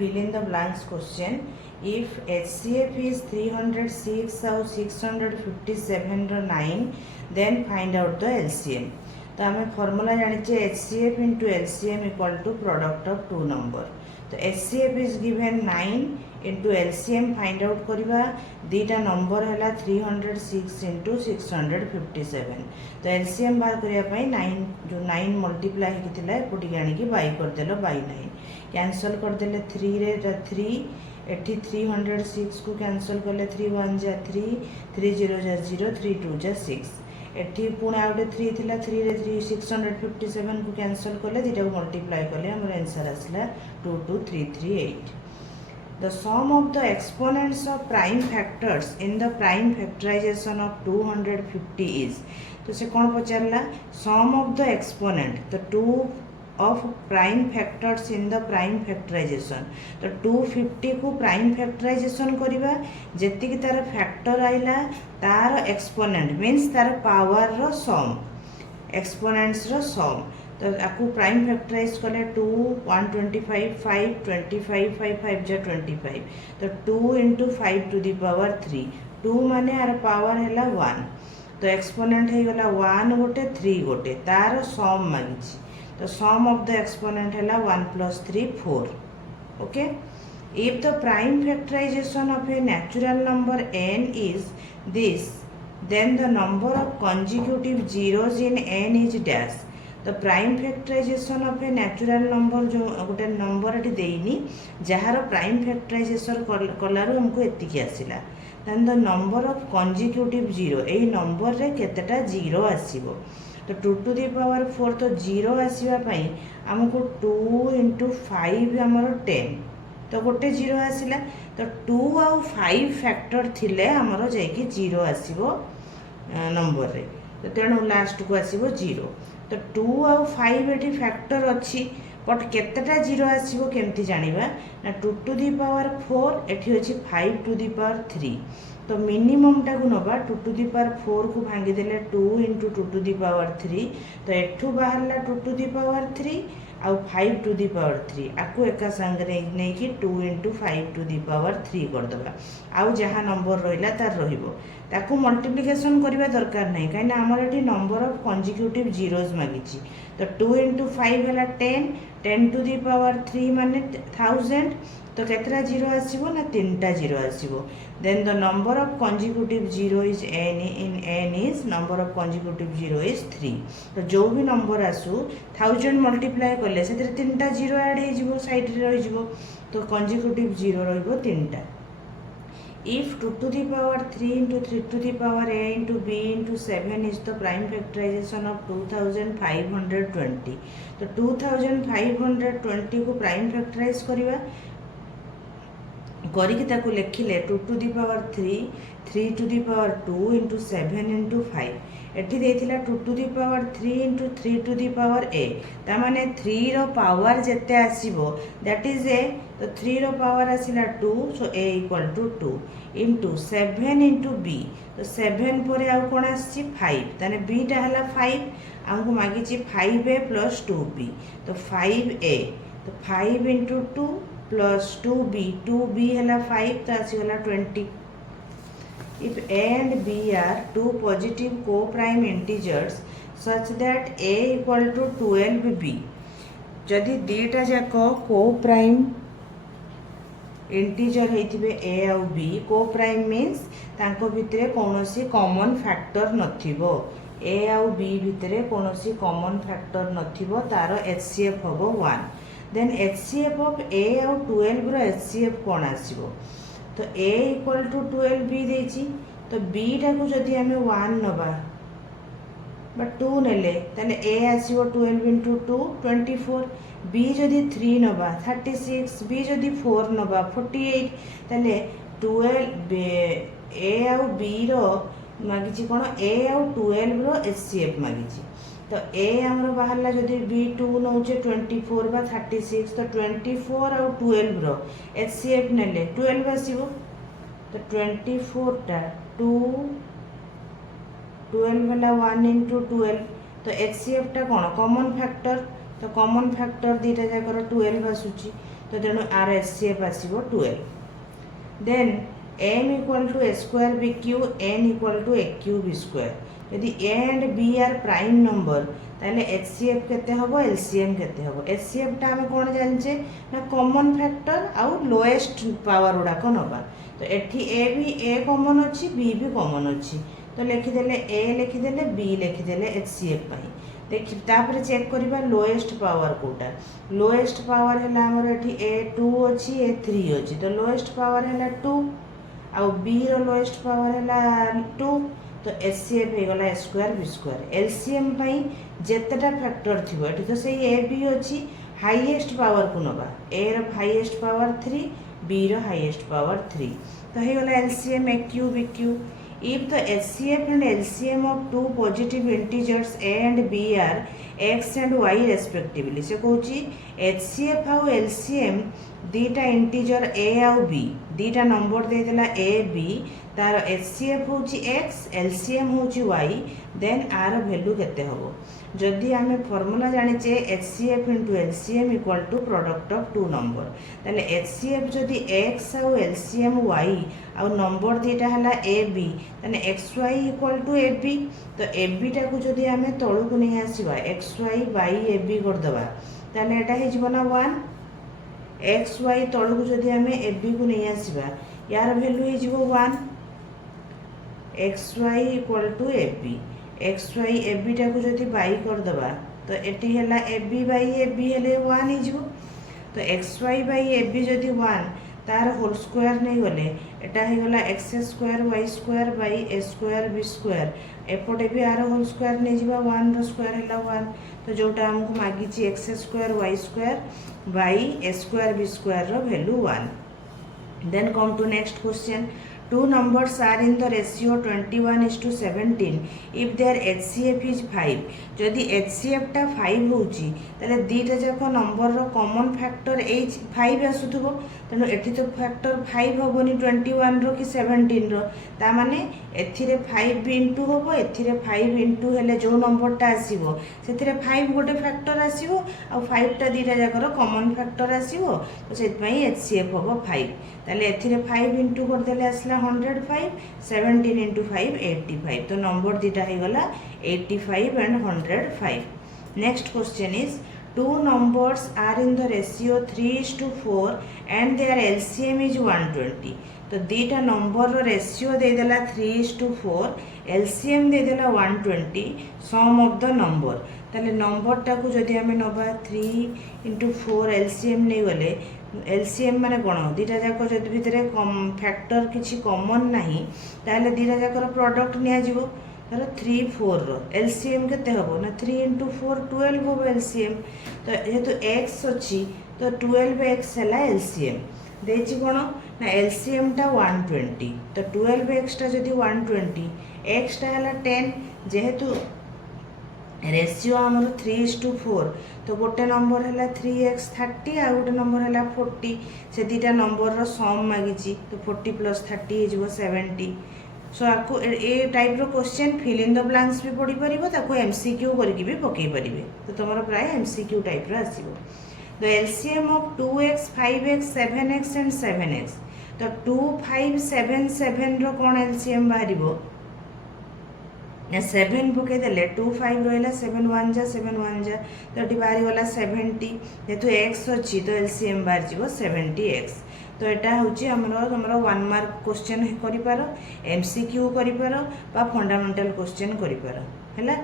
fill in the blanks question. If HCF is 306 और 657 रो 9, then find out the LCM. तो आम formula जानिचे HCF into LCM equal to product of two number. तो HCF is given 9 into LCM find out करिबा दीटा number हैला 306 into 657. तो LCM बाहर करिया पई 9 जो 9 मल्टीप्लाई हेकितिला एपटी आनी की बाई कर देलो बाई 9 कैंसल कर देले 3 रे 3 एठी 306 को कैंसल करले 3 1 जा 3 3 0 जा 0 3 2 जा 6 एठी पुणे आउटे 3 थिला 3 रे 3 657 को कैंसल करले दीटा को मल्टीप्लाई करले हमर आंसर आसला 22338. The sum of the exponents of prime factors in the prime factorization of 250 is. तो से कौन पचारला sum of the exponent the two of prime factors in the prime factorization. तो 250 को prime factorization करिबा जेति की तार फैक्टर आइला तार एक्सपोनेंट मींस तार पावर रो सम एक्सपोनेंट्स रो सम. तो आपको प्राइम फैक्टराइज कले 2 125 5 25 5 5 जा 25. तो 2 into 5 to the power 3 2 माने आर पावर हैला 1. तो एक्सपोनेंट है गला 1 गोटे 3 गोटे तार सम मागिछि. तो सम ऑफ द एक्सपोनेंट हैला 1 plus 3 4. Okay. If the prime factorisation of a natural number n is this, then the number of consecutive zeros in n is dash. तो prime factorisation of a natural number जो गोटे number eighty देइनी जहार prime factorization कलारू हमको एतिकी आसिला then the number of consecutive zero एई number रे केतेटा जीरो आसीबो. तो 2 to the power 4 तो जीरो आसीबा पई हमको 2 into 5 हमर 10 तो गोटे जीरो आसिला. तो 2 और 5 फैक्टर थिले हमर जाई कि जीरो आसीबो नंबर रे. तो तेणु लास्ट को आसीबो जीरो. तो 2 और 5 एटी फैक्टर अच्छी बट केतेटा जीरो आसीबो केमती जानिबा ना 2 to the power 4 एठी अछि 5 to the power 3. तो मिनिमम टा को नबा 2 to the power 4 को भांगी देले 2 into 2 to the power 3. तो एठू बाहरला 2 to the power 3 आउ 5 to the power 3 आकु एका संगरे नै कि 2 into 5 to the power 3 कर दबा. आउ जहा नंबर रहिला तार रहिबो ताकू मल्टीप्लिकेशन करिबा दरकार नै काइना हमर एटी नंबर ऑफ कंजिक्यूटिव जीरोस मागिछि. तो 2 into 5 हैला 10 10 to the power 3 माने 1000. तो केतरा जीरो आसीबो ना तीनटा जीरो आसीबो. Then the number of consecutive zero is n in n is number of consecutive zero is 3. तो जो भी नंबर आसु 1000 मल्टीप्लाई करले सेतिर तीनटा जीरो ऐड हे जिवो साइड रे रहि जिवो. तो कंजिक्यूटिव जीरो रहिबो तीनटा. If 2 to the power 3 into 3 to the power a into b into 7 is the prime factorization of 2520. तो 2520 को प्राइम फैक्टराइज करिबा करिकी ताको लेखिले 2 to the power 3 3 to the power 2 into 7 into 5. एठी देथिला 2 to the power 3 into 3 to the power a. ता माने 3 रो power जेते आसीबो दैट इज a. तो 3 रो पावर आसिला 2 so a equal to 2 into 7 into b. तो 7 परे आउ कोन आसी 5 ताने b टा हला 5 हमको मागिछि 5a plus 2b. तो 5a तो 5 into 2 plus 2b हला 5 तो आसी गला 20. If a and b are two positive co-prime integers such that a equal to 12b, जदि दीटा जाक co-prime इंटीजर होइथिबे a और b, co-prime means तांको भितरे कोनोसी कॉमन फैक्टर नथिबो. a और b भितरे कोनोसी कॉमन फैक्टर नथिबो तारो HCF होबो 1. देन HCF ऑफ a और 12 रो HCF कोन आसीबो. तो a equal to 12 b देछि. तो b टा को जदि हमें 1 नबा बट 2 नेले ताले a आसीबो 12 into 2 24. b जदि 3 नबा 36. b जदि 4 नबा 48. ताले 12 a और b रो मागिछि कोन a और 12 रो HCF मागिछि. तो a हमरो बाहरला जदि b 2 नउचे 24 बा 36. तो 24 और 12 रो HCF नेले 12 आसीबो. तो 24 टा 2 12 वाला 1 into 12. तो HCF टा कोन कॉमन फैक्टर. तो कॉमन फैक्टर दीटा जाकर 12 आसुची. तो तेणु आर एचसीएफ आसीबो 12 then m equal to a square B Q n equal to a Q B square यदि a and b are prime number ताले HCF केते हबो LCM केते हबो HCF टा हम कोन जानचे ना कॉमन फैक्टर आउ लोएस्ट पावर उडा को नबा तो एठी a भी a कॉमन अछि b भी कॉमन अछि तो लिखि देले a लिखि देले b लिखि देले HCF पई देखि तापर चेक करिबा लोएस्ट पावर कोटा लोएस्ट पावर हैला हमर एठी a2 अछि a3 अछि तो लोएस्ट पावर हैला 2 आउ b रो लोएस्ट पावर हैला 2 तो HCF हे गला स्क्वायर बी स्क्वायर LCM पई जेतेटा फैक्टर थिबो एठी तो सेही a b अछि हाईएस्ट पावर को नबा a रो हाईएस्ट पावर 3 b रो हाईएस्ट पावर 3 तो हे गला LCM AQ BQ if the HCF and LCM of two positive integers a and b are x and y respectively से कहूची HCF आउ LCM दीटा integer a आउ b दीटा number दे देला a b तार HCF होची x LCM होची y then are value केते हबो जदि आमे formula जानिचे HCF into LCM equal to product of two number ताले HCF जदि x आउ LCM y आउ नंबर दीटा हला a b ताने xy equal to ab तो ab टा को जदि आमे तळु को नै आसीबा xy by ab कर दबा ताने एटा हे जीवना 1 xy तळु को जदि आमे ab को नै आसीबा यार वैल्यू हे जीवो 1 xy equal to ab xy ab टा को जदि बाई कर दबा तो एटी हला ab by ab हेले 1 हे जीवो तो xy by ab जदि 1 तार होल स्क्वायर नहीं गले एटा हे गला x square y square by a square b square एपटे भी आर होल स्क्वायर नहीं जीवा 1 रो स्क्वायर हला 1 तो जोटा हमको मागी ची x square y square by a square b square रो value 1 then come to next question two numbers are in the ratio 21:17 if their HCF is 5 जदि HCF टा 5 होची तले दीटा जाको नंबर रो कॉमन फैक्टर h 5 आसुथबो तनो एठी तो फैक्टर 5 होबनी 21 रो कि 17 रो ता माने एथिरे 5 इनटू होबो एथिरे 5 इनटू हेले जो नंबर टा आसीबो सेथिरे 5 गोटे फैक्टर आसीबो आ 5 टा दीटा जाको रो कॉमन फैक्टर आसीबो तो सेत पई HCF होबो 5 ताले एथिरे 5 इनटू कर देले आसला 105 17 into 5 85 तो नंबर दीटा हे गला 85 and 105 next question is two numbers are in the ratio 3:4 and their LCM is 120 तो दीटा नंबर रो रेशियो दे देला 3:4 LCM दे देला 120 सम ऑफ द नंबर ताले नंबर टा को जदि हमें नबा 3 into 4 LCM नहीं गले LCM माने कोन दीटा जाको जदि भितरे फैक्टर किछि कॉमन नाही ताले दीटा जाकर प्रोडक्ट निया जीवो धर 3 4 रो LCM केते हबो ना 3 into 4 12 हबो LCM तो जेतु x अछि तो 12x हला LCM देछि कोन ना LCM टा 120 तो 12x टा जदि 120 x टा हला 10 जेहेतु रेशियो आमर 3:4 तो गोटे नंबर है 3x 30 आ गोटे नंबर है 40 से दीटा नंबर रो सम मागिची तो 40 + 30 हो 70 सो आपको ए टाइप रो question fill in the blanks भी पढ़ी परिबो ताको एमसीक्यू करके भी पकई परिबे तो तमरो प्राय एमसीक्यू टाइप रो आसीबो the LCM of 2x 5x 7x and 7x तो 2 5 7 7 रो कोन एलसीएम बाहरिबो 7 पके देले 2 5 रहिला 7 1 जा 7 1 जा तो एटी बाहरी वाला 70 जेतु x अछि तो एलसीएम बाहर जीवो 70x तो एटा होची हमरो 1 मार्क क्वेश्चन करि पारो एमसीक्यू करि पारो बा फंडामेंटल क्वेश्चन करि पारो हैला।